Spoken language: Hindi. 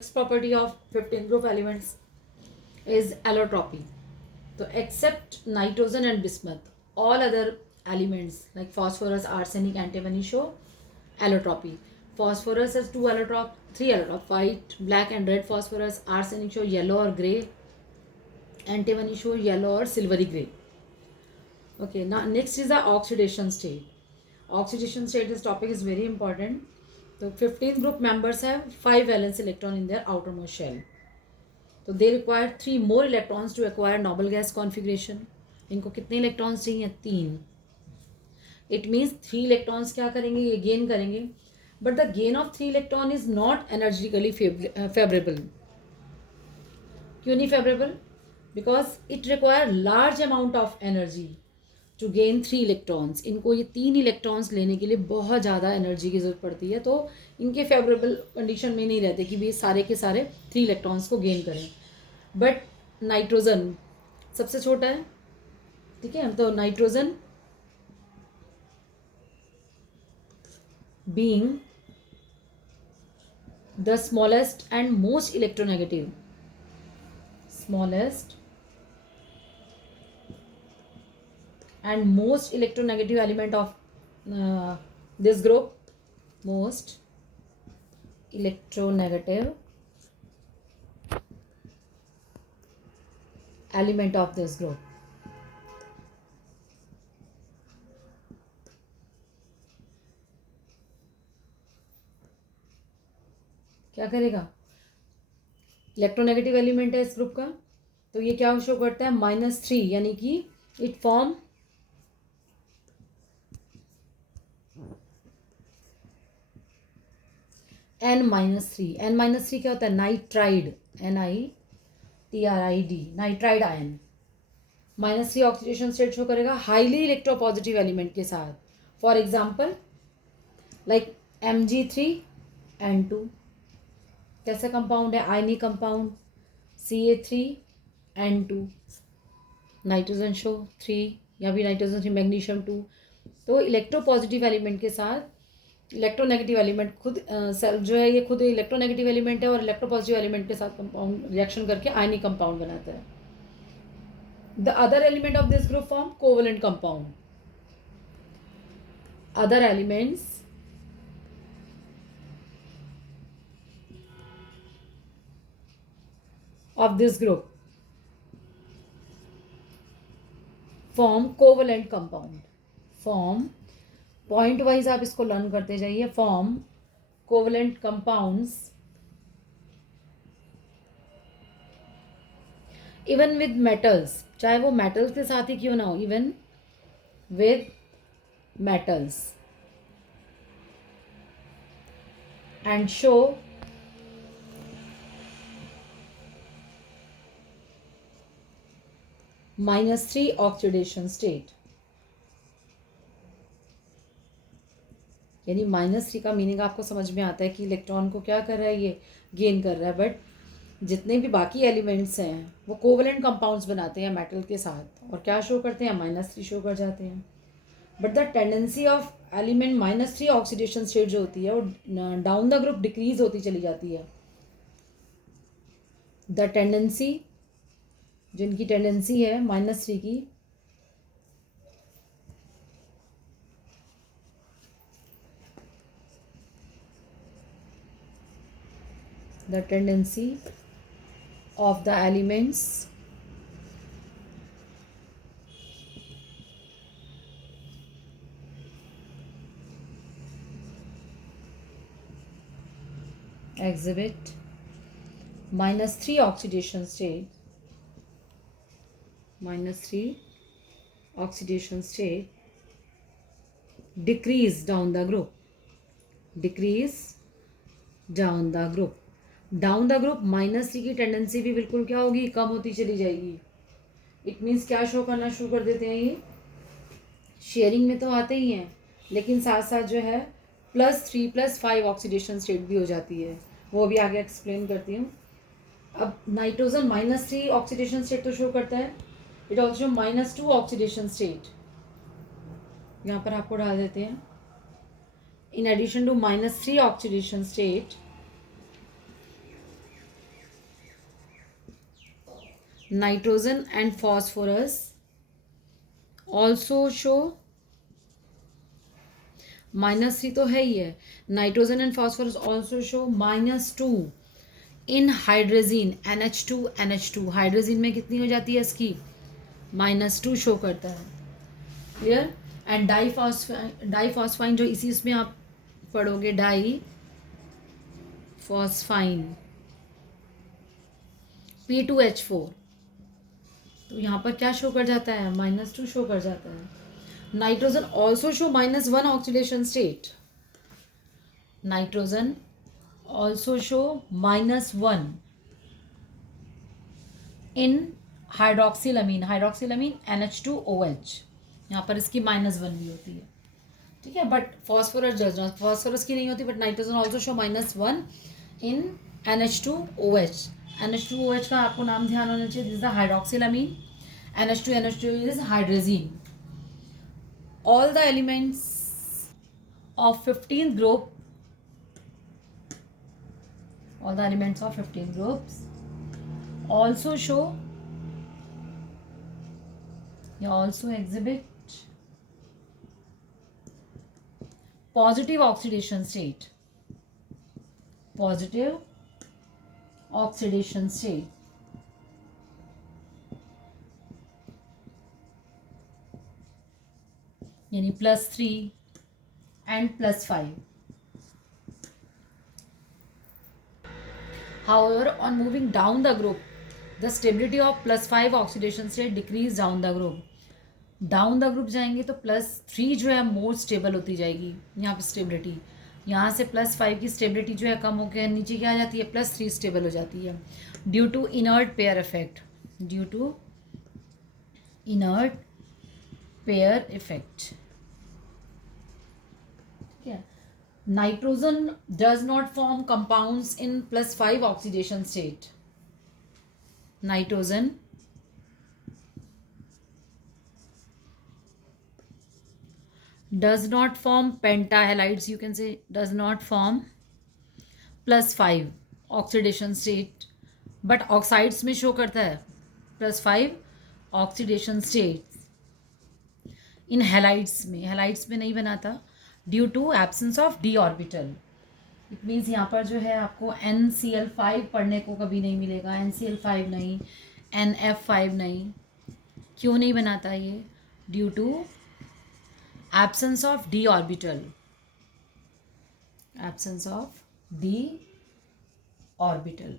Next property of 15th group elements is allotropy. So except nitrogen and bismuth, all other elements like phosphorus, arsenic, antimony show allotropy. Phosphorus has three allotrope, white, black and red phosphorus. Arsenic show yellow or grey. Antimony show yellow or silvery grey. Okay, now next is the oxidation state. Oxidation state, this topic is very important. So 15 group members have 5 valence electron in their outermost shell. तो they require 3 more electrons to acquire noble gas configuration. इनको कितने इलेक्ट्रॉन्स चाहिए? 3. इट मीन्स 3 इलेक्ट्रॉन्स क्या करेंगे? ये गेन करेंगे. But the gain of 3 electron is not energetically favourable. क्यों नहीं favourable? Because it require large amount of energy to gain 3 electrons. इनको ये 3 इलेक्ट्रॉन्स लेने के लिए बहुत ज़्यादा एनर्जी की ज़रूरत पड़ती है. तो इनके फेवरेबल कंडीशन में नहीं रहते कि भी सारे के सारे 3 इलेक्ट्रॉन्स को गेन करें. बट नाइट्रोजन सबसे छोटा है. ठीक है, तो nitrogen being the smallest and most electronegative, smallest and most electronegative element of this group, most electronegative element of this group. क्या करेगा? इलेक्ट्रोनेगेटिव एलिमेंट है इस ग्रुप का, तो ये क्या शो करता है? -3, यानी कि इट फॉर्म N-3. N-3 क्या होता है? Nitride, NiTrid, nitride ion. -3 oxidation state show करेगा हाईली इलेक्ट्रोपॉजिटिव एलिमेंट के साथ. For example like Mg3N2. कैसा कंपाउंड है? Ionic compound. Ca3N2, nitrogen show 3, या भी नाइट्रोजन 3, मैग्नीशियम 2. तो इलेक्ट्रोपॉजिटिव एलिमेंट के साथ इलेक्ट्रोनेगेटिव एलिमेंट खुद सेल जो है, ये खुद इलेक्ट्रोनेगेटिव एलिमेंट है और इलेक्ट्रोपॉजिटिव एलिमेंट के साथ कंपाउंड रिएक्शन करके आयनिक कंपाउंड बनाता है. The other element of this group form covalent compound. Other elements of this group form covalent compound. form point wise आप इसको लर्न करते जाइए. Form covalent compounds even with metals, चाहे वो मेटल्स के साथ ही क्यों ना हो, even with metals, and show -3 oxidation state. यानी -3 का मीनिंग आपको समझ में आता है कि इलेक्ट्रॉन को क्या कर रहा है? ये गेन कर रहा है. बट जितने भी बाकी एलिमेंट्स हैं वो कोवलेंट कंपाउंड्स बनाते हैं मेटल के साथ, और क्या शो करते हैं? -3 शो कर जाते हैं. But the tendency of element -3 oxidation state जो होती है वो डाउन द ग्रुप डिक्रीज होती चली जाती है. द टेंडेंसी, जिनकी टेंडेंसी है -3 की, the tendency of the elements exhibit -3 oxidation state, -3 oxidation state, decrease down the group, decrease down the group. Down the group -3 की टेंडेंसी भी बिल्कुल क्या होगी? कम होती चली जाएगी. इट मीन्स क्या शो करना शुरू कर देते हैं? ये शेयरिंग में तो आते ही हैं, लेकिन साथ साथ जो है +3 +5 ऑक्सीडेशन स्टेट भी हो जाती है. वो भी आगे एक्सप्लेन करती हूँ. अब नाइट्रोजन -3 ऑक्सीडेशन स्टेट तो शो करता है. इट ऑल्सो -2 ऑक्सीडेशन स्टेट यहाँ पर आपको डाल देते हैं. in addition to -3 oxidation state, nitrogen and phosphorus also show, -3 तो है ही है, nitrogen and phosphorus also show -2 in hydrazine NH2 hydrazine में कितनी हो जाती है इसकी, -2 शो करता है। क्लियर। एंड डाईफॉस्फाइन जो इसी इसमें आप पढ़ोगे, डाईफॉस्फाइन P2H4, तो यहाँ पर क्या शो कर जाता है, -2 शो कर जाता है। Nitrogen also show -1 oxidation state, nitrogen also show -1 इन हाइड्रोक्सिलमीन NH2OH, यहाँ पर इसकी -1 भी होती है, ठीक है। बट फॉस्फोरस की नहीं होती, but nitrogen also show -1 in NH2OH का आपको नाम ध्यान होना चाहिए, this is the hydroxylamine, NH2 is hydrogen. All the elements of 15th group, all the elements of 15 groups also show, they also exhibit positive oxidation state, positive oxidation state, यानी +3 and +5. However, on moving down the group, the stability of +5 oxidation state decrease down the group. Down the group जाएंगे तो +3 जो है मोर स्टेबल होती जाएगी, यहाँ पे स्टेबिलिटी, यहाँ से +5 की स्टेबिलिटी जो है कम होकर नीचे क्या आ जाती है, +3 स्टेबल हो जाती है, due to inert pair effect, due to inert pair effect. ठीक है। Nitrogen does not form compounds in +5 oxidation state, nitrogen does not form pentahalides, you can say does not form +5 oxidation state, but oxides में शो करता है +5 oxidation states in halides में नहीं बनाता, due to absence of d orbital. It means यहाँ पर जो है आपको NCl5 पढ़ने को कभी नहीं मिलेगा, NCl5 नहीं, NF5 नहीं। क्यों नहीं बनाता ये, due to absence of d orbital, absence of d orbital।